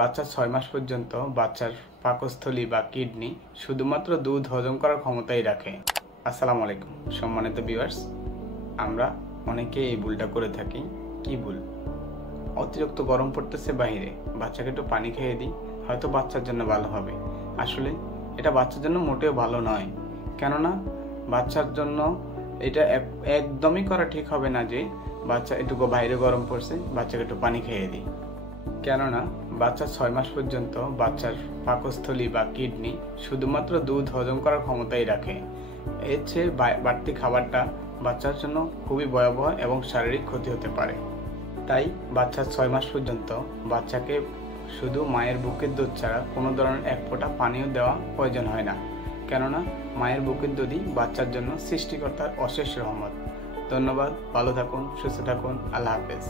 বাচ্চা ৬ মাস পর্যন্ত বাচ্চার পাকস্থলী বা কিডনি শুধুমাত্র দুধ হজম করার ক্ষমতাই রাখে। আসসালামু আলাইকুম সম্মানিত ভিউয়ার্স, আমরা অনেকে এই ভুলটা করে থাকি। কি ভুল? অতিরিক্ত গরম পড়তেছে বাইরে, বাচ্চাকে একটু পানি খেয়ে দিই, হয়তো বাচ্চার জন্য ভালো হবে। আসলে এটা বাচ্চার জন্য মোটেও ভালো নয়। কেননা বাচ্চার জন্য এটা একদমই করা ঠিক হবে না যে বাচ্চা একটু বাইরে গরম পড়ছে, বাচ্চাকে একটু পানি খেয়ে দিই। কেননা বাচ্চা ৬ মাস পর্যন্ত বাচ্চার পাকস্থলী বা কিডনি শুধুমাত্র দুধ হজম করার ক্ষমতাই রাখে। এর চেয়ে বাড়তি খাবারটা বাচ্চার জন্য খুবই ভয়াবহ এবং শারীরিক ক্ষতি হতে পারে। তাই বাচ্চার ৬ মাস পর্যন্ত বাচ্চাকে শুধু মায়ের বুকের দুধ ছাড়া কোনো ধরনের এক ফোঁটা পানিও দেওয়া প্রয়োজন হয় না। কেননা মায়ের বুকের দুধই বাচ্চার জন্য সৃষ্টিকর্তার অশেষ রহমত। ধন্যবাদ, ভালো থাকুন, সুস্থ থাকুন, আল্লাহ হাফেজ।